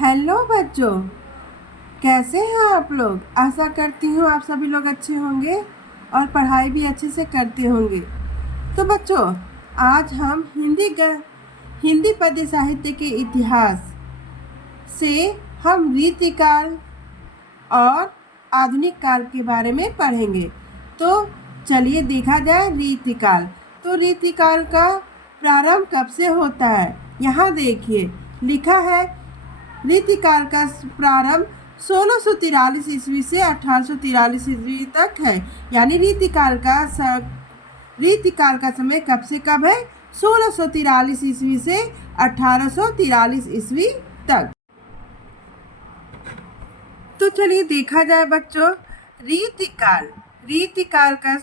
Hello बच्चों, कैसे हैं आप लोग। आशा करती हूँ आप सभी लोग अच्छे होंगे और पढ़ाई भी अच्छे से करते होंगे। तो बच्चों, आज हम हिंदी पद्य साहित्य के इतिहास से हम रीतिकाल और आधुनिक काल के बारे में पढ़ेंगे। तो चलिए देखा जाए रीतिकाल। तो रीतिकाल का प्रारंभ कब से होता है, यहाँ देखिए लिखा है। रीतिकाल का प्रारंभ 1643 ईस्वी से 1843 ईस्वी तक है। यानी रीतिकाल का समय कब से कब है, 1643 ईस्वी से 1843 ईस्वी तक। तो चलिए देखा जाए बच्चों, रीतिकाल का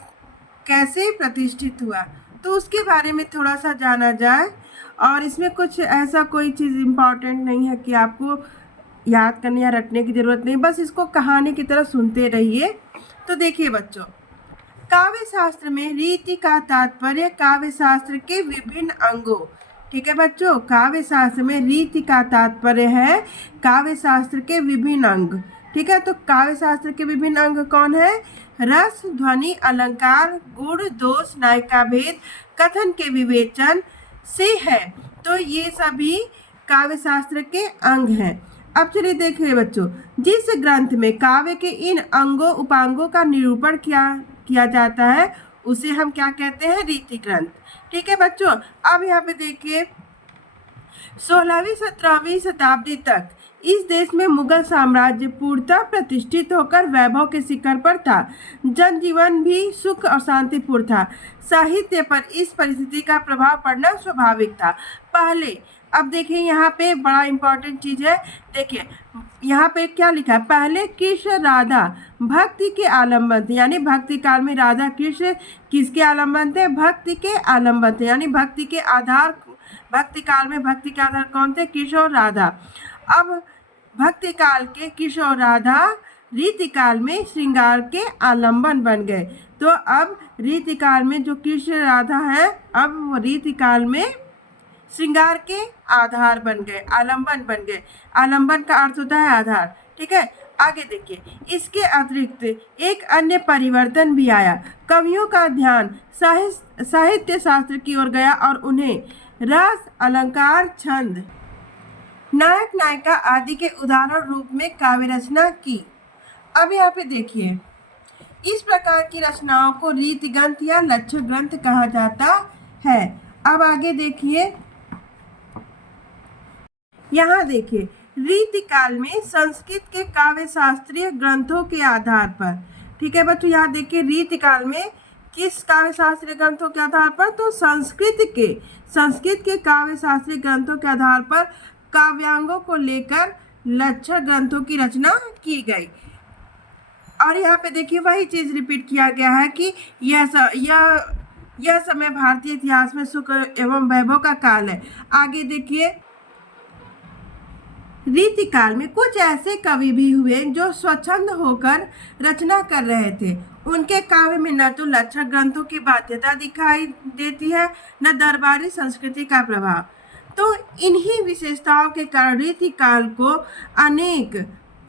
कैसे प्रतिष्ठित हुआ, तो उसके बारे में थोड़ा सा जाना जाए। और इसमें कुछ ऐसा कोई चीज़ इम्पॉर्टेंट नहीं है कि आपको याद करने या रटने की ज़रूरत नहीं, बस इसको कहानी की तरह सुनते रहिए। तो देखिए बच्चों, काव्य शास्त्र में रीति का तात्पर्य काव्य शास्त्र के विभिन्न अंगों, ठीक है बच्चों, काव्य शास्त्र में रीति का तात्पर्य है काव्य शास्त्र के विभिन्न अंग। ठीक है, तो काव्य शास्त्र के विभिन्न अंग कौन है? रस, ध्वनि, अलंकार, गुण, दोष, नायिका भेद, कथन के विवेचन से है। तो ये सभी काव्य शास्त्र के अंग हैं। अब चलिए देखिए बच्चों, जिस ग्रंथ में काव्य के इन अंगों उपांगों का निरूपण किया जाता है उसे हम क्या कहते हैं? रीति ग्रंथ। ठीक है बच्चों, अब यहाँ पे देखिए 16वीं 17वीं शताब्दी तक इस देश में मुगल साम्राज्य पूर्णतः प्रतिष्ठित होकर वैभव के शिखर पर था। जनजीवन भी सुख और शांतिपूर्ण था। साहित्य पर इस परिस्थिति का प्रभाव पड़ना स्वाभाविक था। पहले, अब देखिए यहाँ पे बड़ा इंपॉर्टेंट चीज है। देखिए यहाँ पे क्या लिखा है, पहले कृष्ण राधा भक्ति के आलम्बन थे। यानी भक्ति काल में राधा कृष्ण किसके आलम्बन थे? भक्ति के आलम्बन थे। यानी भक्ति के आधार, भक्ति काल में भक्ति के आधार कौन थे? कृष्ण और राधा। अब भक्ति काल के कृष्ण और राधा रीतिकाल में श्रृंगार के आलम्बन बन गए। तो अब रीतिकाल में जो कृष्ण राधा है, अब वो रीतिकाल में श्रृंगार के आधार बन गए, आलम्बन बन गए। आलम्बन का अर्थ होता है आधार। ठीक है, आगे देखिए, इसके अतिरिक्त एक अन्य परिवर्तन भी आया। कवियों का ध्यान साहित्य शास्त्र की ओर गया और उन्हें रस, अलंकार, छंद, नायक नायिका आदि के उदाहरण रूप में काव्य रचना की। अब यहाँ पे देखिए, इस प्रकार की रचनाओं को रीति ग्रंथ या लक्ष्य ग्रंथ कहा जाता है। अब आगे देखिए, यहाँ देखिए, रीतिकाल में संस्कृत के काव्य शास्त्रीय ग्रंथों के आधार पर, ठीक है बच्चों, यहाँ देखिए रीतिकाल में किस काव्य शास्त्रीय ग्रंथों के आधार पर? तो संस्कृत के काव्य शास्त्रीय ग्रंथों के आधार पर काव्यांगों को लेकर लक्षण ग्रंथों की रचना की गई। और यहाँ पे देखिए वही चीज रिपीट किया गया है कि यह समय भारतीय इतिहास में सुख एवं वैभव का काल है। आगे देखिए, रीतिकाल में कुछ ऐसे कवि भी हुए जो स्वच्छंद होकर रचना कर रहे थे। उनके काव्य में न तो लक्षण ग्रंथों की बाध्यता दिखाई देती है, न दरबारी संस्कृति का प्रभाव। तो इन्हीं विशेषताओं के कारण रीतिकाल को अनेक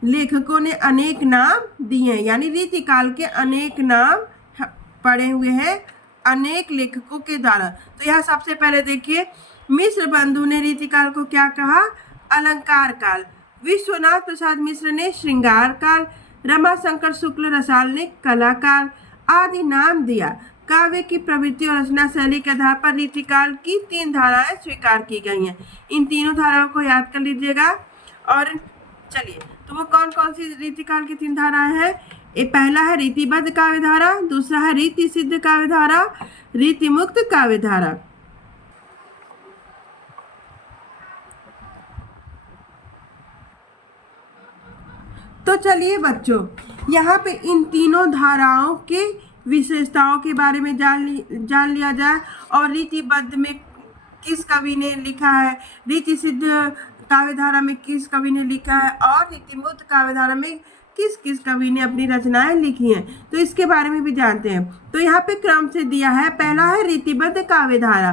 लेखकों ने अनेक नाम दिए। यानी रीतिकाल के अनेक नाम पड़े हुए हैं अनेक लेखकों के द्वारा। तो यहाँ सबसे पहले देखिए, मिश्र बंधु ने रीतिकाल को क्या कहा? अलंकार काल। विश्वनाथ प्रसाद मिश्र ने श्रृंगार काल, रमाशंकर शुक्ल रसाल ने कला काल आदि नाम दिया। काव्य की प्रवृत्ति और रचना शैली के आधार पर रीतिकाल की 3 धाराएं स्वीकार की गई हैं। इन तीनों धाराओं को याद कर लीजिएगा। और चलिए, तो वो कौन कौन सी रीतिकाल की 3 धाराएं हैं? ये पहला है रीतिबद्ध काव्य धारा, दूसरा है रीति सिद्ध काव्य धारा, रीति मुक्त काव्य धारा। तो चलिए बच्चों, यहाँ पे इन तीनों धाराओं के विशेषताओं के बारे में जान लिया जाए। और रीतिबद्ध में किस कवि ने लिखा है, रीति सिद्ध काव्य धारा में किस कवि ने लिखा है, और रीतिमुक्त काव्य धारा में किस किस कवि ने अपनी रचनाएं लिखी हैं, तो इसके बारे में भी जानते हैं। तो यहाँ पे क्रम से दिया है। पहला है रीतिबद्ध काव्य धारा।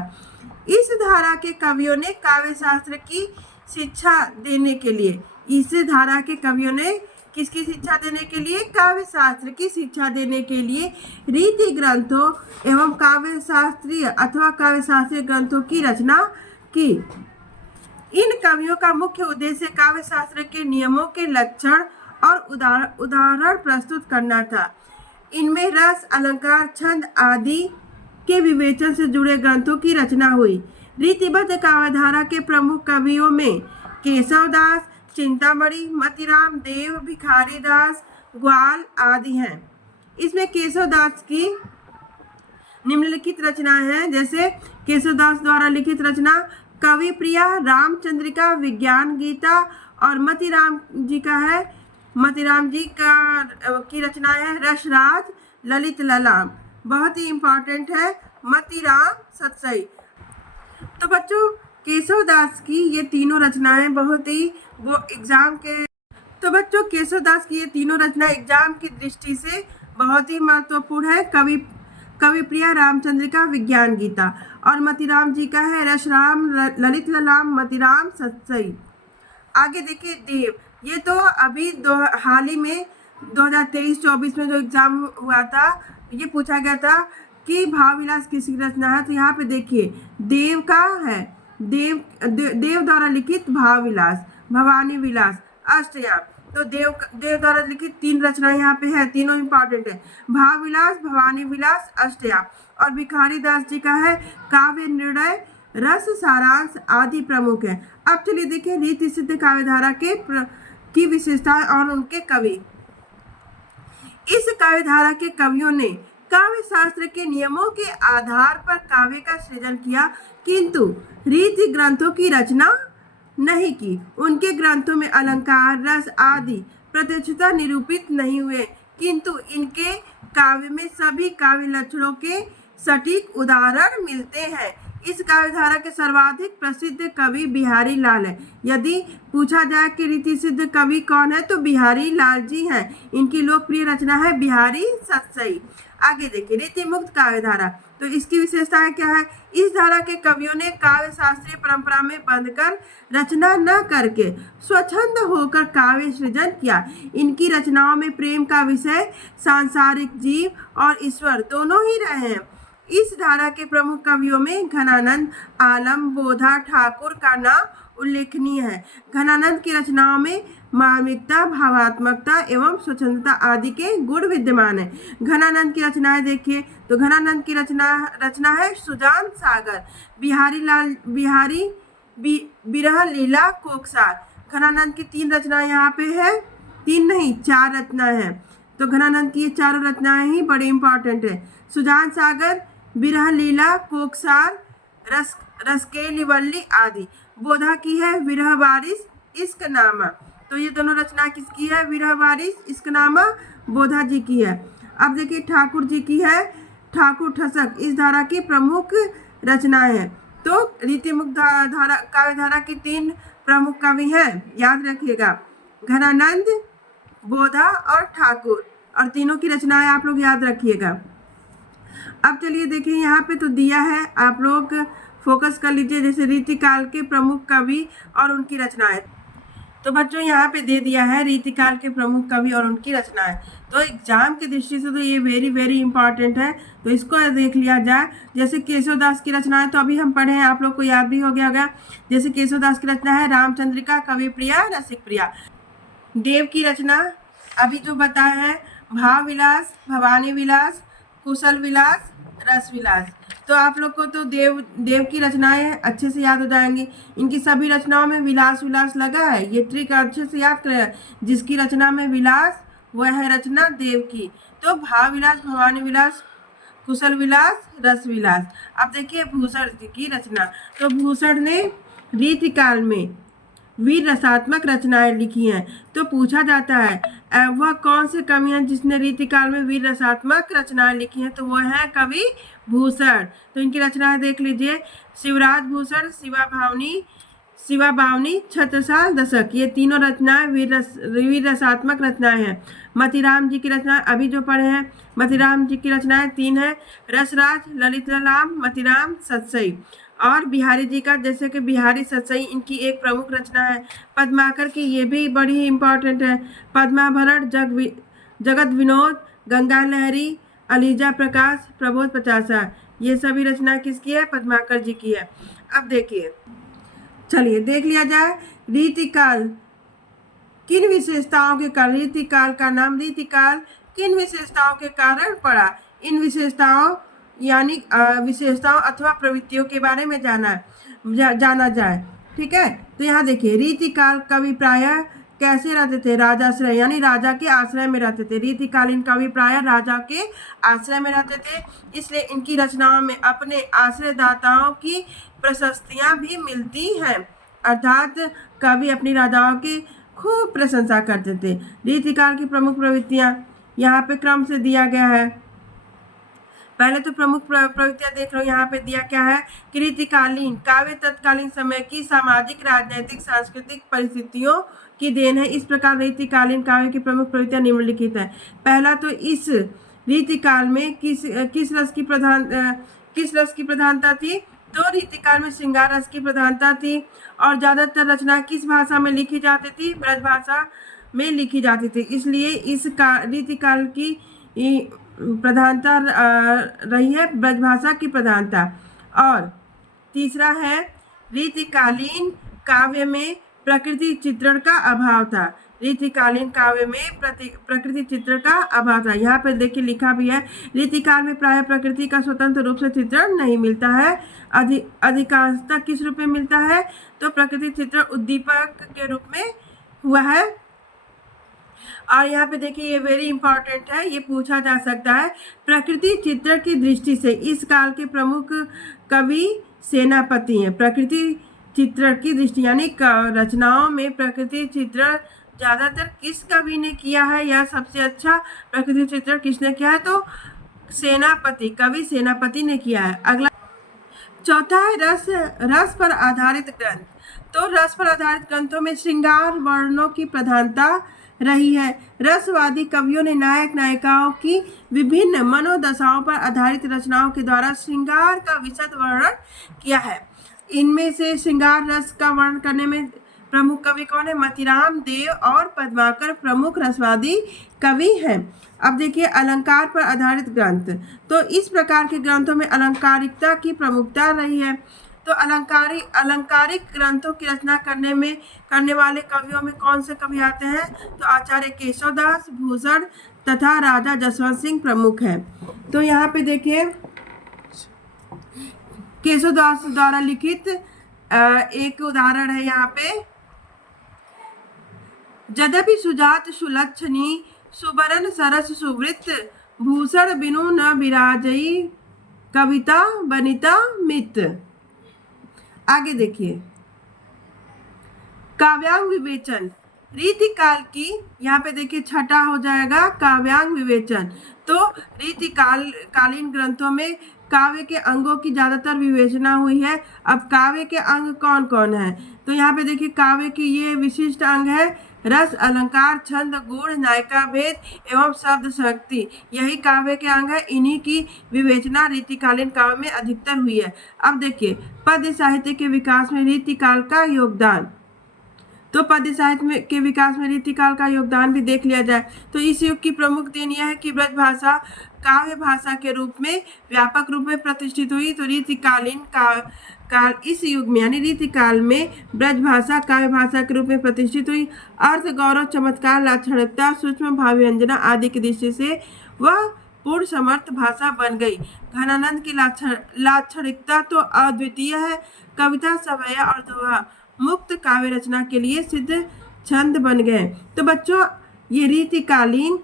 इस धारा के कवियों ने काव्य शास्त्र की शिक्षा देने के लिए इस धारा के कवियों ने किसकी शिक्षा देने के लिए? काव्य शास्त्र की शिक्षा देने के लिए रीति ग्रंथों एवं काव्य शास्त्रीय अथवा काव्य शास्त्रीय ग्रंथों की रचना की। इन कवियों का मुख्य उद्देश्य काव्य शास्त्र के नियमों के लक्षण और उदाहरण प्रस्तुत करना था। इनमें रस, अलंकार, छंद आदि के विवेचन से जुड़े ग्रंथों की रचना हुई। रीतिबद्ध काव्यधारा के प्रमुख कवियों में केशवदास, चिंतामणि, मतीराम, देव, भिखारीदास, ग्वाल आदि हैं। इसमें केशवदास की निम्नलिखित रचनाएं हैं, जैसे केशवदास द्वारा लिखित रचना कवि प्रिया, रामचंद्रिका, विज्ञान गीता, और मतीराम जी की रचना है रसराज, ललित ललाम। बहुत ही इम्पोर्टेंट है मतीराम सतसई। तो बच्चों केशवदास की ये तीनों रचनाएं बहुत ही केशवदास की ये तीनों रचना एग्जाम की दृष्टि से बहुत ही महत्वपूर्ण है। कवि प्रिया, रामचंद्रिका, विज्ञान गीता, और मतीराम जी का है रसराम, ललित ललाम, मतीराम सतसई। आगे देखिए देव, ये तो अभी हाल ही में 2023-24 में जो एग्जाम हुआ था, ये पूछा गया था कि भाव विलास किसकी रचना है। तो यहाँ पे देखिए देव का है, देव द्वारा लिखित भाव विलास, भवानी विलास, अष्टयाम। तो देव द्वारा लिखित 3 रचनाएं यहाँ पे है, तीनों इंपॉर्टेंट है, भाव विलास, भवानी विलास, अष्टयाम। और भिखारीदास जी का है काव्य निर्णय, रस, सारांश आदि प्रमुख है। अब चलिए देखिए रीति सिद्ध काव्यधारा की विशेषताएं और उनके कवि। इस काव्यधारा के कवियों ने काव्य शास्त्र के नियमों के आधार पर काव्य का सृजन किया, किंतु रीति ग्रंथों की रचना नहीं की। उनके ग्रंथों में अलंकार, रस आदि प्रत्यक्षता निरूपित नहीं हुए, किंतु इनके काव्य में सभी काव्य लक्षणों के सटीक उदाहरण मिलते हैं। इस काव्यधारा के सर्वाधिक प्रसिद्ध कवि बिहारी लाल है। यदि पूछा जाए कि रीति सिद्ध कवि कौन है, तो बिहारी लाल जी हैं। इनकी लोकप्रिय रचना है बिहारी सतसई। आगे देखिए रीति मुक्त काव्यधारा, तो इसकी विशेषताएं क्या है? इस धारा के कवियों ने काव्य शास्त्रीय परंपरा में बंधकर रचना न करके स्वच्छंद होकर काव्य सृजन किया। इनकी रचनाओं में प्रेम का विषय, सांसारिक जीव और ईश्वर दोनों ही रहे हैं। इस धारा के प्रमुख कवियों में घनानंद, आलम, बोधा, ठाकुर का नाम उल्लेखनीय है। घनानंद की रचनाओं में मार्मिकता, भावात्मकता एवं स्वच्छंदता आदि के गुण विद्यमान है। घनानंद की रचनाएं देखिए, तो घनानंद की रचना है सुजान सागर, बिहारी बिरह लीला कोकसार। घनानंद की 3 रचनाएं यहाँ पे है, 3 नहीं 4 रचनाएं हैं। तो घनानंद की ये चारों रचनाएं ही बड़ी इंपॉर्टेंट है। सुजान सागर, बिरह लीला कोकसार, रसकेली वल्ली आदि। बोधा की है विरह वारिस, इश्कनामा। तो ये दोनों रचना किसकी है? विरह वारिस, इश्कनामा बोधा जी की है। अब देखिए ठाकुर जी की है ठाकुर ठसक, इस धारा की प्रमुख रचनाएं हैं। तो रीति मुक्त काव्यधारा की 3 प्रमुख कवि हैं, याद रखिएगा, घनानंद, बोधा और ठाकुर, और तीनों की रचनाएं आप लोग याद रखिएगा। अब चलिए देखिए यहाँ पे तो दिया है, आप लोग फोकस कर लीजिए, जैसे रीतिकाल के प्रमुख कवि और उनकी रचनाएं। तो बच्चों यहाँ पे दे दिया है रीतिकाल के प्रमुख कवि और उनकी रचनाएं। तो एग्जाम की दृष्टि से तो ये वेरी इंपॉर्टेंट है, तो इसको देख लिया जाए। जैसे केशवदास की रचनाएं तो अभी हम पढ़े हैं, आप लोग को याद भी हो गया होगा। जैसे केशवदास की रचना है रामचंद्रिका, कवि प्रिया, रसिक प्रिया। देव की रचना अभी जो बताया है भाव विलास, भवानी विलास, कुशल विलास, रस विलास। तो आप लोग को तो देव की रचनाएं अच्छे से याद हो जाएंगी। इनकी सभी रचनाओं में विलास लगा है, ये ट्रिक अच्छे से याद करें। जिसकी रचना में विलास वह है रचना देव की। तो भाव विलास, भवानी विलास, कुशल विलास, रस विलास। अब देखिए भूषण की रचना, तो भूषण ने रीतिकाल में वीर रसात्मक रचनाएं लिखी हैं। तो पूछा जाता है वह कौन से कवि हैं जिसने रीतिकाल में वीर रसात्मक रचनाएं लिखी हैं? तो वह है कवि भूषण। तो इनकी रचनाएं देख लीजिए, शिवराज भूषण, शिवा बावनी, छत्रसाल दशक, ये तीनों रचनाएं वीर रसात्मक रचनाएं हैं। मतीराम जी की रचना अभी जो पढ़े हैं, मतीराम जी की रचनाएं 3 हैं, रसराज, ललित ललाम, मतीराम सतसई। और बिहारी जी का जैसे कि बिहारी सतसई इनकी एक प्रमुख रचना है। पद्माकर की ये भी बड़ी ही इम्पोर्टेंट है। पद्माभरण, जगत विनोद, गंगा लहरी, अलीजा प्रकाश, प्रबोध पचासा, ये सभी रचना किसकी है? पद्माकर जी की है। अब देखिए, चलिए देख लिया जाए रीतिकाल किन विशेषताओं के कारण, रीतिकाल का नाम रीतिकाल किन विशेषताओं के कारण पड़ा। इन विशेषताओं यानी विशेषताओं अथवा प्रवृत्तियों के बारे में जाना जाए। ठीक है, तो यहाँ देखिए रीतिकाल कवि प्रायः कैसे रहते थे? राजाश्रय यानी राजा के आश्रय में रहते थे। रीतिकालीन कवि प्रायः राजा के आश्रय में रहते थे, इसलिए इनकी रचनाओं में अपने आश्रयदाताओं की प्रशस्तियां भी मिलती हैं, अर्थात कवि अपनी राजाओं की खूब प्रशंसा करते थे। रीतिकाल की प्रमुख प्रवृत्तियां यहाँ पे क्रम से दिया गया है। पहले तो प्रमुख प्रवृत्तियां देख लो, यहाँ पे दिया क्या है कि रीतिकालीन काव्य तत्कालीन समय की सामाजिक, राजनीतिक, सांस्कृतिक परिस्थितियों की देन है। इस प्रकार रीतिकालीन काव्य की प्रमुख प्रवृत्तियां निम्नलिखित है। पहला तो इस रीतिकाल में किस रस की प्रधानता थी? तो रीतिकाल में श्रृंगार रस की प्रधानता थी और ज्यादातर रचना किस भाषा में लिखी जाती थी? ब्रज भाषा में लिखी जाती थी, इसलिए इस रीतिकाल की प्रधानता रही है ब्रज भाषा की प्रधानता। और तीसरा है रीतिकालीन काव्य में प्रकृति चित्रण का अभाव था। रीतिकालीन काव्य में प्रकृति चित्रण का अभाव था। यहाँ पर देखिए लिखा भी है, रीतिकाल में प्राय प्रकृति का स्वतंत्र रूप से चित्रण नहीं मिलता है, अधिकांशतः किस रूप में मिलता है? तो प्रकृति चित्रण उद्दीपक के रूप में हुआ है। और यहाँ पे देखिए ये वेरी इंपॉर्टेंट है, ये पूछा जा सकता है। प्रकृति चित्रण की दृष्टि से इस काल के प्रमुख कवि सेनापति हैं। प्रकृति चित्रण की दृष्टि यानी रचनाओं में प्रकृति चित्रण ज्यादातर किस कवि ने किया है या सबसे अच्छा प्रकृति चित्रण किसने किया है? तो सेनापति, कवि सेनापति ने किया है। अगला चौथा है रस पर आधारित ग्रंथ। तो रस पर आधारित ग्रंथों में श्रृंगार वर्णनों की प्रधानता रही है। रसवादी कवियों ने नायक नायिकाओं की विभिन्न मनोदशाओं पर आधारित रचनाओं के द्वारा श्रृंगार का विशद वर्णन किया है। इनमें से श्रृंगार रस का वर्णन करने में प्रमुख कवि कौन है? मतिराम देव और पद्माकर प्रमुख रसवादी कवि हैं। अब देखिए अलंकार पर आधारित ग्रंथ। तो इस प्रकार के ग्रंथों में अलंकारिकता की प्रमुखता रही है। तो अलंकारिक ग्रंथों की रचना करने वाले कवियों में कौन से कवि आते हैं? तो आचार्य केशवदास, भूषण तथा राजा जसवंत सिंह प्रमुख हैं। तो यहाँ पे देखिए केशवदास द्वारा लिखित एक उदाहरण है यहाँ पे, यद्यपि सुजात सुलक्षणी सुबरन सरस सुवृत्त भूषण बिनु न विराजई कविता बनिता मित। आगे देखिए काव्यांग विवेचन रीतिकाल की, यहाँ पे देखिए छठा हो जाएगा काव्यांग विवेचन। तो रीतिकालीन ग्रंथों में काव्य के अंगों की ज्यादातर विवेचना हुई है। अब काव्य के अंग कौन कौन है? तो यहाँ पे देखिए काव्य की ये विशिष्ट अंग है रस, अलंकार, छंद, गुण, नायिका भेद एवं शब्द शक्ति, यही काव्य के अंग है। इन्हीं की विवेचना रीतिकालीन काव्य में अधिकतर हुई है। अब देखिए पद्य साहित्य के विकास में रीतिकाल का योगदान। तो पद्य साहित्य के विकास में रीतिकाल का योगदान भी देख लिया जाए तो इस युग की प्रमुख देन यह है कि ब्रज भाषा काव्य भाषा के रूप में व्यापक रूप में प्रतिष्ठित हुई। तो रीतिकालीन काल इस युग में यानी रीतिकाल में ब्रज भाषा काव्य भाषा के रूप में प्रतिष्ठित हुई। अर्थ, गौरव, चमत्कार, लाक्षणिकता, सूक्ष्म भावव्यंजना आदि की दृष्टि से वह पूर्ण समर्थ भाषा बन गई। घनानंद की लाक्षणिकता तो अद्वितीय है। कविता, सवैया और दोहा मुक्त काव्य रचना के लिए सिद्ध छंद बन गए। तो बच्चों ये रीतिकालीन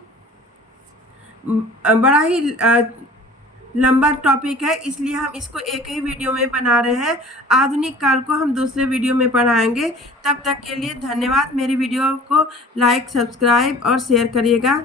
बड़ा ही लंबा टॉपिक है, इसलिए हम इसको एक ही वीडियो में बना रहे हैं। आधुनिक काल को हम दूसरे वीडियो में पढ़ाएंगे। तब तक के लिए धन्यवाद। मेरी वीडियो को लाइक, सब्सक्राइब और शेयर करिएगा।